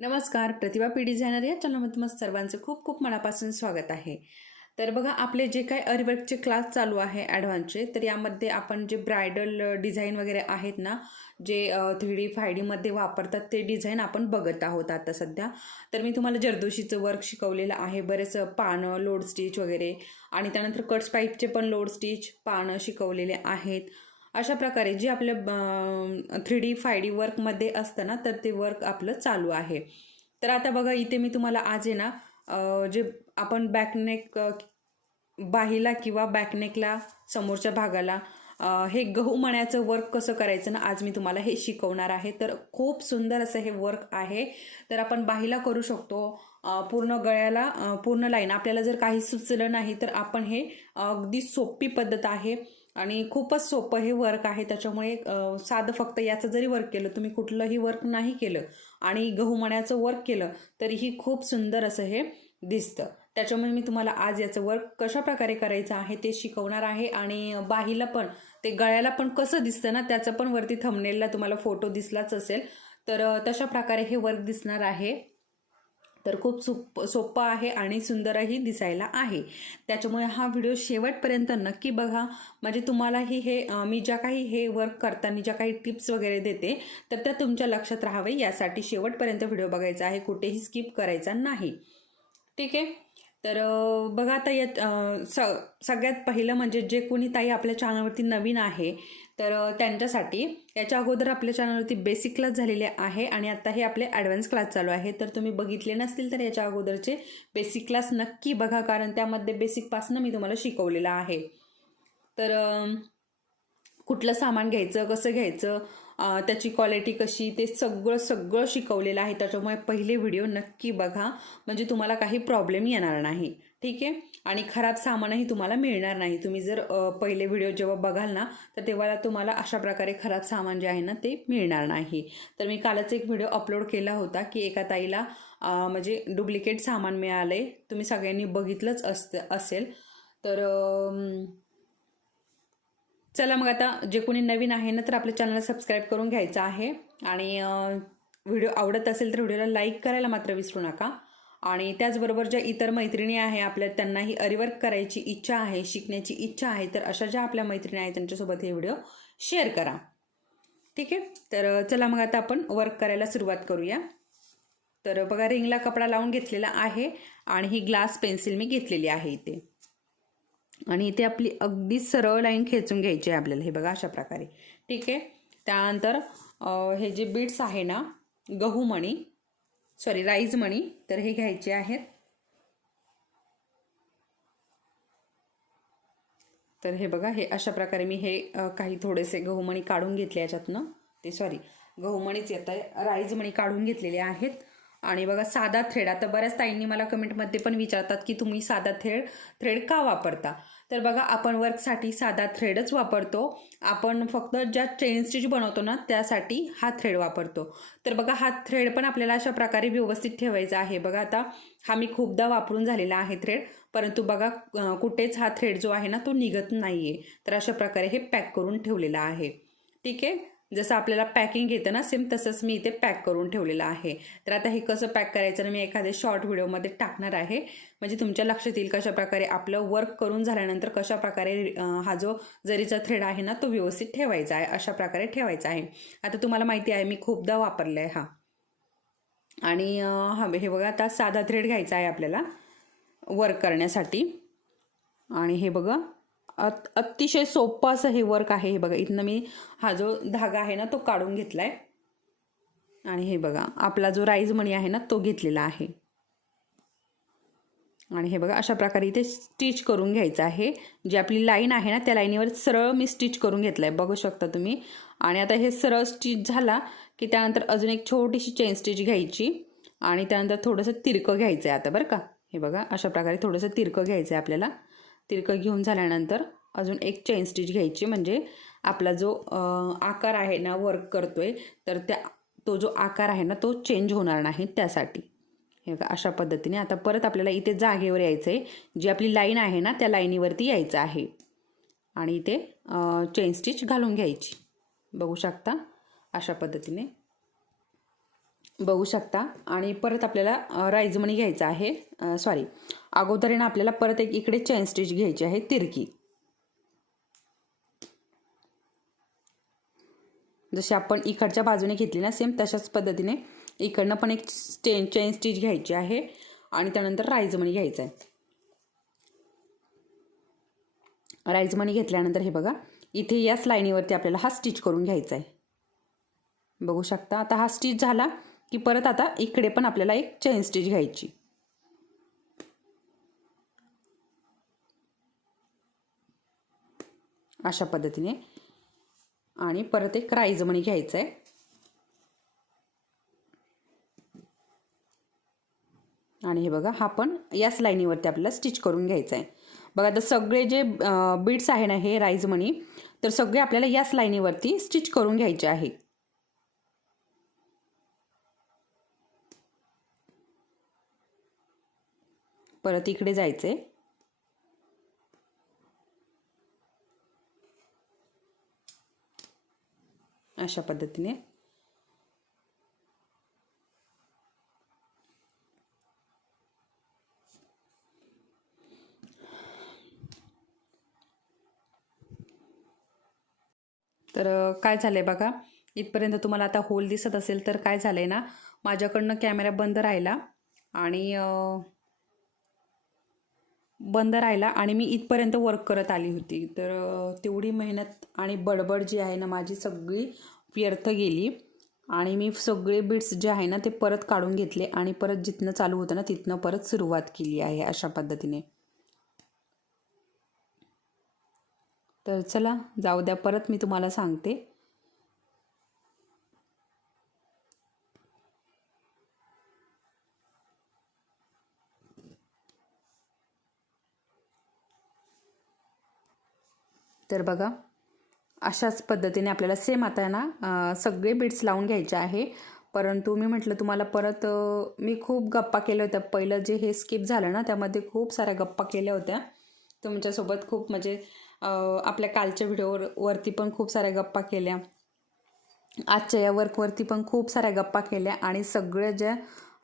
नमस्कार प्रतिभा P designer या चॅनलमध्ये तुम्हाला सर्वांचं खूप खूप मनापासून स्वागत आहे. तर बघा आपले जे काही अरिवर्कचे क्लास चालू आहे ॲडव्हान्सचे तर यामध्ये आपण जे ब्रायडल डिझाईन वगैरे आहेत ना जे थ्री डी फाय डीमध्ये वापरतात ते डिझाईन आपण बघत आहोत आता सध्या. तर मी तुम्हाला जरदोशीचं वर्क शिकवलेलं आहे बरेच पानं लोड स्टिच वगैरे आणि त्यानंतर कट्स पाईपचे पण लोड स्टिच पानं शिकवलेले आहेत. अशा प्रकारे जे आपलं थ्री डी फाय डी वर्कमध्ये असतं ना तर ते वर्क आपलं चालू आहे. तर आता बघा इथे मी तुम्हाला आज आहे ना जे आपण बॅकनेक बाहीला किंवा बॅकनेकला समोरच्या भागाला हे गहू मण्याचं वर्क कसं करायचं ना आज मी तुम्हाला हे शिकवणार आहे. तर खूप सुंदर असं हे वर्क आहे. तर आपण बाहीला करू शकतो पूर्ण गळ्याला पूर्ण लाईन आपल्याला जर काही सुचलं नाही तर आपण हे अगदी सोपी पद्धत आहे. आणि खूपच सोपं हे वर्क आहे. त्याच्यामुळे साधं फक्त याचं जरी वर्क केलं तुम्ही कुठलंही वर्क नाही केलं आणि गहुमण्याचं वर्क केलं तरीही खूप सुंदर असं हे दिसतं. त्याच्यामुळे मी तुम्हाला आज याचं वर्क कशा प्रकारे करायचं आहे ते शिकवणार आहे आणि बाहीला पण ते गळ्याला पण कसं दिसतं ना त्याचं पण वरती थंबनेलला तुम्हाला फोटो दिसलाच असेल. तर तशा प्रकारे हे वर्क दिसणार आहे. तर खूप सोप सोपं आहे आणि सुंदरही दिसायला आहे. त्याच्यामुळे हा व्हिडिओ शेवटपर्यंत नक्की बघा. म्हणजे तुम्हालाही हे मी ज्या काही हे वर्क करताना ज्या काही टिप्स वगैरे देते तर त्या तुमच्या लक्षात राहावे. यासाठी शेवटपर्यंत व्हिडिओ बघायचा आहे. कुठेही स्किप करायचा नाही. ठीक आहे? तर बघा आता यात स सगळ्यात पहिलं म्हणजे जे कोणी ताई आपल्या चॅनलवरती नवीन आहे तर त्यांच्यासाठी याच्या अगोदर आपल्या चॅनलवरती बेसिक क्लास झालेले आहे आणि आता हे आपले ॲडव्हान्स क्लास चालू आहे. तर तुम्ही बघितले नसतील तर याच्या अगोदरचे बेसिक क्लास नक्की बघा कारण त्यामध्ये बेसिकपासनं मी तुम्हाला शिकवलेलं आहे. तर कुठलं सामान घ्यायचं कसं घ्यायचं त्याची क्वालिटी कशी ते सगळं सगळं शिकवलेलं आहे. त्याच्यामुळे पहिले व्हिडिओ नक्की बघा. म्हणजे तुम्हाला काही प्रॉब्लेम येणार नाही. ठीक आहे? आणि खराब सामानही तुम्हाला मिळणार नाही. तुम्ही जर पहिले व्हिडिओ जेव्हा बघाल ना तर तेव्हा तुम्हाला अशा प्रकारे खराब सामान जे आहे ना ते मिळणार नाही. तर मी कालच एक व्हिडिओ अपलोड केला होता की एका ताईला म्हणजे डुप्लिकेट सामान मिळालं आहे तुम्ही सगळ्यांनी बघितलंच असतं असेल. तर चला मग आता जे कोणी नवीन आहे ना तर आपल्या चॅनलला सबस्क्राईब करून घ्यायचं आहे. आणि व्हिडिओ आवडत असेल तर व्हिडिओला लाईक करायला मात्र विसरू नका. आणि त्याचबरोबर ज्या इतर मैत्रिणी आहे आपल्या त्यांनाही अरिवर्क करायची इच्छा आहे शिकण्याची इच्छा आहे तर अशा ज्या आपल्या मैत्रिणी आहेत त्यांच्यासोबत हे व्हिडिओ शेअर करा. ठीक आहे? तर चला मग आता आपण वर्क करायला सुरुवात करूया. तर बघा रिंगला कपडा लावून घेतलेला आहे आणि ही ग्लास पेन्सिल मी घेतलेली आहे इथे. आणि इथे आपली अगदी सरळ लाईन खेचून घ्यायची आहे आपल्याला. हे बघा अशा प्रकारे. ठीक आहे? त्यानंतर हे जे बीट्स आहे ना गहू मणी सॉरी राईज मणी तर हे घ्यायचे आहेत. तर हे बघा हे अशा प्रकारे मी हे काही थोडेसे गहूमणी काढून घेतले याच्यातनं. ते सॉरी गहूमणीच येत आहे राईज मणी काढून घेतलेले आहेत. आणि बघा साधा थ्रेड आता बऱ्याच ताईंनी मला कमेंटमध्ये पण विचारतात की तुम्ही साधा थ्रेड थ्रेड का वापरता? तर बघा आपण वर्कसाठी साधा थ्रेडच वापरतो. आपण फक्त ज्या चेन स्टिच बनवतो ना त्यासाठी हा थ्रेड वापरतो. तर बघा हा थ्रेड पण आपल्याला अशा प्रकारे व्यवस्थित ठेवायचा आहे. बघा आता हा मी खूपदा वापरून झालेला आहे थ्रेड परंतु बघा कुठेच हा थ्रेड जो आहे ना तो निघत नाही आहे तर अशा प्रकारे हे पॅक करून ठेवलेला आहे. ठीक आहे? जसं आपल्याला पॅकिंग घेतं ना सेम तसंच मी इथे पॅक करून ठेवलेलं आहे. तर आता हे कसं पॅक करायचं ना मी एखाद्या शॉर्ट व्हिडिओमध्ये टाकणार आहे. म्हणजे तुमच्या लक्षात येईल कशाप्रकारे आपलं वर्क करून झाल्यानंतर कशा प्रकारे हा जो जरीचा थ्रेड आहे ना तो व्यवस्थित ठेवायचा आहे अशा प्रकारे ठेवायचा आहे. आता तुम्हाला माहिती आहे मी खूपदा वापरला आहे हा. आणि हा हे बघा आता साधा थ्रेड घ्यायचा आहे आपल्याला वर्क करण्यासाठी. आणि हे बघा अत अतिशय सोपं असं हे वर्क आहे हे बघा. इथनं मी हा जो धागा आहे ना तो काढून घेतला आहे आणि हे बघा आपला जो राईज मणी आहे ना तो घेतलेला आहे. आणि हे बघा अशा प्रकारे इथे स्टिच करून घ्यायचं आहे. जी आपली लाईन आहे ना त्या लाईनीवर सरळ मी स्टिच करून घेतलं आहे बघू शकता तुम्ही. आणि आता हे सरळ स्टिच झाला की त्यानंतर अजून एक छोटीशी चेन स्टिच घ्यायची. आणि त्यानंतर थोडंसं तिरकं घ्यायचं आहे आता बरं का? हे बघा अशा प्रकारे थोडंसं तिरकं घ्यायचं आहे आपल्याला. तिरकं घेऊन झाल्यानंतर अजून एक चेन स्टिच घ्यायची. म्हणजे आपला जो आकार आहे ना वर्क करतोय तर त्या तो जो आकार आहे ना तो चेंज होणार नाही त्यासाठी. हे का अशा पद्धतीने आता परत आपल्याला इथे जागेवर यायचं आहे जी आपली लाईन आहे ना त्या लाईनीवरती यायचं आहे. आणि इथे चेन स्टिच घालून घ्यायची. बघू शकता? अशा पद्धतीने. बघू शकता. आणि परत आपल्याला अ, राईजमणी घ्यायचा आहे. सॉरी अगोदर आहे ना आपल्याला परत एक इकडे चेन स्टिच घ्यायची आहे तिरकी. जशी आपण इकडच्या बाजूने घेतली ना सेम तशाच पद्धतीने इकडनं पण एक चेन चेन स्टिच घ्यायची आहे. आणि त्यानंतर राईजमणी घ्यायचं आहे. राईजमणी घेतल्यानंतर हे बघा इथे याच लाईनीवरती आपल्याला हा स्टिच करून घ्यायचा आहे. बघू शकता. आता हा स्टिच झाला. की परत आता इकडे पण आपल्याला एक चेन स्टिच घ्यायची. अशा पद्धतीने. आणि परत एक राईजमणी घ्यायचं आहे आणि हे बघा हा पण याच लाईनीवरती आपल्याला स्टिच करून घ्यायचा आहे बघा आता सगळे जे बीट्स आहे ना हे राईजमणी तर सगळे आपल्याला याच लाईनीवरती स्टिच करून घ्यायचे आहे. परत इकडे जायचं. आहे अशा पद्धतीने. तर काय झालं आहे बघा इथपर्यंत तुम्हाला आता होल दिसत असेल तर काय झालं आहे ना माझ्याकडनं कॅमेरा बंद राहिला आणि बंद राहिला आणि मी इथपर्यंत वर्क करत आली होती. तर तेवढी मेहनत आणि बडबड जी आहे ना माझी सगळी व्यर्थ गेली. आणि मी सगळे बिट्स जे आहे ना ते परत काढून घेतले आणि परत जिथनं चालू होतं ना तिथनं परत सुरुवात केली आहे अशा पद्धतीने. तर चला जाऊ द्या परत मी तुम्हाला सांगते. तर बघा अशाच पद्धतीने आपल्याला सेम आता ना सगळे बीट्स लावून घ्यायचे आहे. परंतु मी म्हटलं तुम्हाला परत मी खूप गप्पा केल्या होत्या. पहिलं जे हे स्किप झालं ना त्यामध्ये खूप साऱ्या गप्पा केल्या होत्या. तुमच्यासोबत खूप म्हणजे आपल्या कालच्या व्हिडिओवर वरती पण खूप साऱ्या गप्पा केल्या. आजच्या या वर्कवरती पण खूप साऱ्या गप्पा केल्या आणि सगळं जे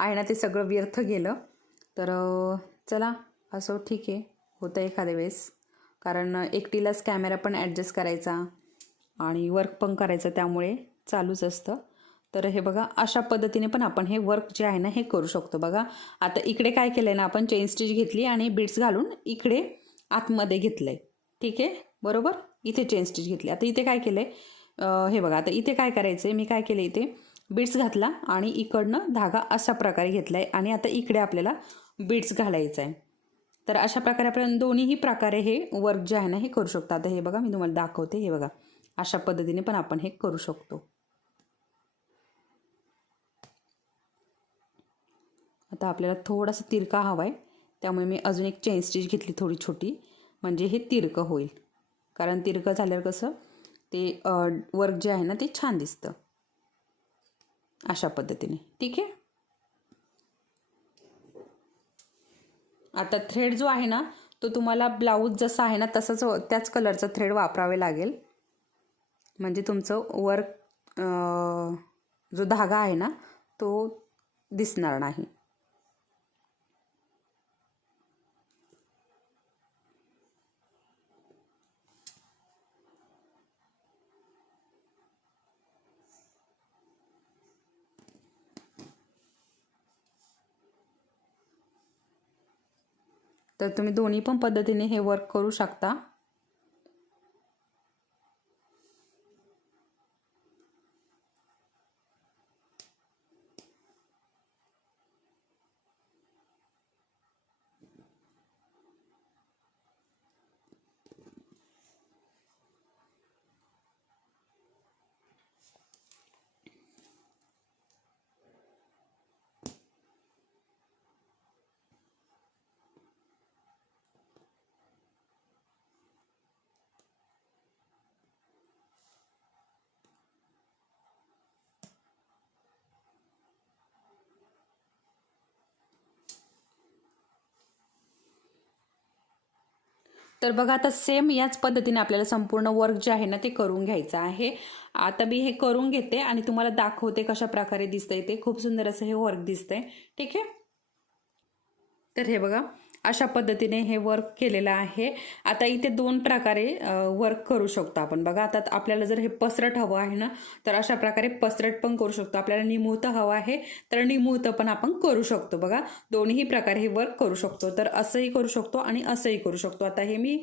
आहे ना ते सगळं व्यर्थ गेलं. तर चला असो ठीक आहे. होतं एखाद्या वेळेस. कारण एकटीलाच कॅमेरा पण ॲडजस्ट करायचा आणि वर्क पण करायचं त्यामुळे चालूच असतं. तर हे बघा अशा पद्धतीने पण आपण हे वर्क जे आहे ना हे करू शकतो. बघा आता इकडे काय केलं आहे ना आपण चेन स्टिच घेतली आणि बीड्स घालून इकडे आतमध्ये घेतलं आहे ठीक आहे? बरोबर? इथे चेन स्टिच घेतली. आता इथे काय केलं आहे हे बघा आता इथे काय करायचं आहे मी काय केलं इथे? बीड्स घातला आणि इकडनं धागा अशा प्रकारे घेतला आहे आणि आता इकडे आपल्याला बीड्स घालायचं आहे तर अशा प्रकारे आपण दोन्हीही प्रकारे हे वर्क जे आहे ना हे करू शकतो. आता हे बघा मी तुम्हाला दाखवते हे बघा. अशा पद्धतीने पण आपण हे करू शकतो. आता आपल्याला थोडासा तिरका हवा आहे त्यामुळे मी अजून एक चेन स्टिच घेतली थोडी छोटी. म्हणजे हे तिरकं होईल. कारण तिरकं झाल्यावर कसं ते वर्क जे आहे ना ते छान दिसतं. अशा पद्धतीने. ठीक आहे? आता थ्रेड जो आहे ना तो तुम्हाला ब्लाऊज जसा आहे ना तसंच त्याच कलरचं थ्रेड वापरावे लागेल. म्हणजे तुमचं वर्क जो धागा आहे ना तो दिसणार नाही. तर तुम्ही दोन्ही पण पद्धतीने हे वर्क करू शकता. तर बघा आता सेम याच पद्धतीने आपल्याला संपूर्ण वर्क जे आहे ना ते करून घ्यायचं आहे. आता मी हे करून घेते आणि तुम्हाला दाखवते कशा प्रकारे दिसतंय ते. खूप सुंदर असं हे वर्क दिसतंय. ठीक आहे? तर हे बघा. अशा पद्धतीने हे वर्क केलेलं आहे. आता इथे दोन प्रकारे वर्क करू शकतो आपण. बघा आता आपल्याला जर हे पसरट हवं आहे ना तर अशा प्रकारे पसरट पण करू शकतो. आपल्याला निमुळतं हवं आहे तर निमुळतं पण आपण करू शकतो. बघा दोन्ही प्रकारे हे वर्क करू शकतो. तर असंही करू शकतो आणि असंही करू शकतो. आता हे मी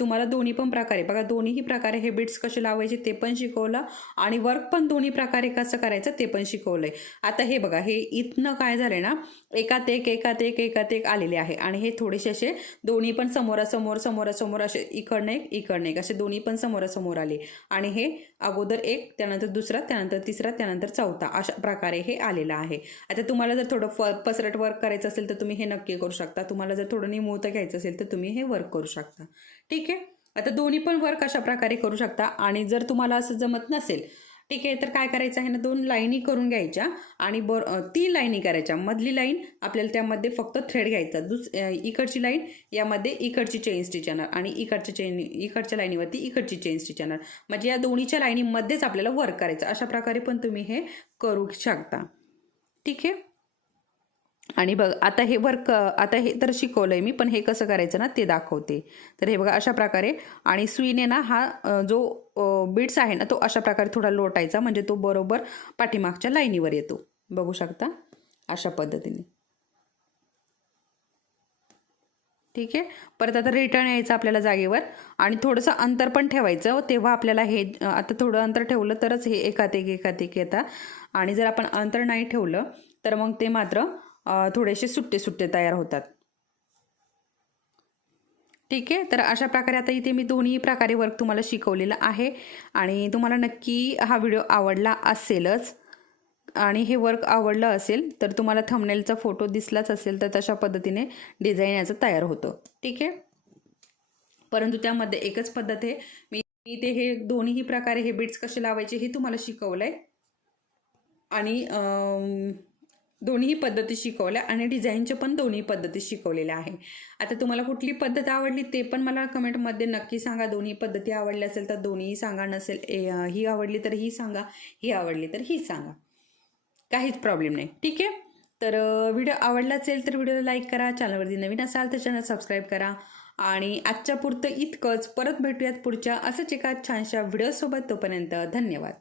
तुम्हाला दोन्ही पण प्रकारे बघा दोन्हीही प्रकारे हे बिट्स कसे लावायचे ते पण शिकवलं आणि वर्क पण दोन्ही प्रकारे कसं करायचं ते पण शिकवलंय. आता हे बघा हे इथनं काय झालंय ना एकात एक एकात एक एकात एक आलेले आहे आणि हे थोडेसे असे दोन्ही पण समोरासमोर समोरासमोर असे इकडनं एक इकडनं एक असे दोन्ही पण समोरासमोर आले. आणि हे अगोदर एक त्यानंतर दुसरा त्यानंतर तिसरा त्यानंतर चौथा अशा प्रकारे हे आलेलं आहे. आता तुम्हाला जर थोडं फ पसरट वर्क करायचं असेल तर तुम्ही हे नक्की करू शकता. तुम्हाला जर थोडं निमुळतं घ्यायचं असेल तर तुम्ही हे वर्क करू शकता. ठीक आहे? आता दोन्ही पण वर्क अशा प्रकारे करू शकता. आणि जर तुम्हाला असं जमत नसेल ठीक आहे तर काय करायचं आहे ना दोन लाईनी करून घ्यायच्या आणि बर ती तीन लाईनी करायच्या. मधली लाईन आपल्याला त्यामध्ये फक्त थ्रेड घ्यायचा. दुस इकडची लाईन यामध्ये इकडची चेन स्टिच येणार आणि इकडच्या चेन इकडच्या लाईनीवरती इकडची चेन स्टिच येणार. म्हणजे या दोन्हीच्या लाईनीमध्येच आपल्याला वर्क करायचं. अशा प्रकारे पण तुम्ही हे करू शकता. ठीक आहे? आणि बघ आता हे वर्क आता हे तर शिकवलं आहे मी पण हे कसं करायचं ना ते दाखवते. तर हे बघा अशा प्रकारे. आणि सुईने ना हा जो बिट्स आहे ना तो अशा प्रकारे थोडा लोटायचा म्हणजे तो बरोबर पाठीमागच्या लाईनीवर येतो. बघू शकता? अशा पद्धतीने. ठीक आहे? परत आता रिटर्न यायचं आपल्याला जागेवर. आणि थोडंसं अंतर पण ठेवायचं तेव्हा आपल्याला हे आता थोडं अंतर ठेवलं तरच हे एकात एक एकात एक येतात. आणि जर आपण अंतर नाही ठेवलं तर मग ते मात्र थोडेसे सुट्टे सुट्टे तयार होतात. ठीक आहे? तर अशा प्रकारे आता इथे मी दोन्ही प्रकारे वर्क तुम्हाला शिकवलेलं आहे आणि तुम्हाला नक्की हा व्हिडिओ आवडला असेलच. आणि हे वर्क आवडलं असेल तर तुम्हाला थंबनेलचा फोटो दिसलाच असेल तर तशा पद्धतीने डिझाईन याचं तयार होतं. ठीक आहे? परंतु त्यामध्ये एकच पद्धत आहे. मी इथे हे दोन्हीही प्रकारे हे बीट्स कसे लावायचे हे तुम्हाला शिकवलं आहे आणि दोन्ही पद्धती शिकवल्या आणि डिझाईनच्या पण दोन्ही पद्धती शिकवलेल्या आहे. आता तुम्हाला कुठली पद्धत आवडली ते पण मला कमेंटमध्ये नक्की सांगा. दोन्ही पद्धती आवडल्या असेल तर दोन्हीही सांगा. नसेल ए, ही आवडली तर ही सांगा. ही आवडली तर ही सांगा. काहीच प्रॉब्लेम नाही. ठीक आहे? तर व्हिडिओ आवडला असेल तर व्हिडिओला लाईक करा. चॅनलवरती नवीन असाल तर चॅनल सबस्क्राईब करा. आणि आजच्या पुरतं इतकंच. परत भेटूयात पुढच्या असंच एका छानशा व्हिडिओसोबत तोपर्यंत धन्यवाद.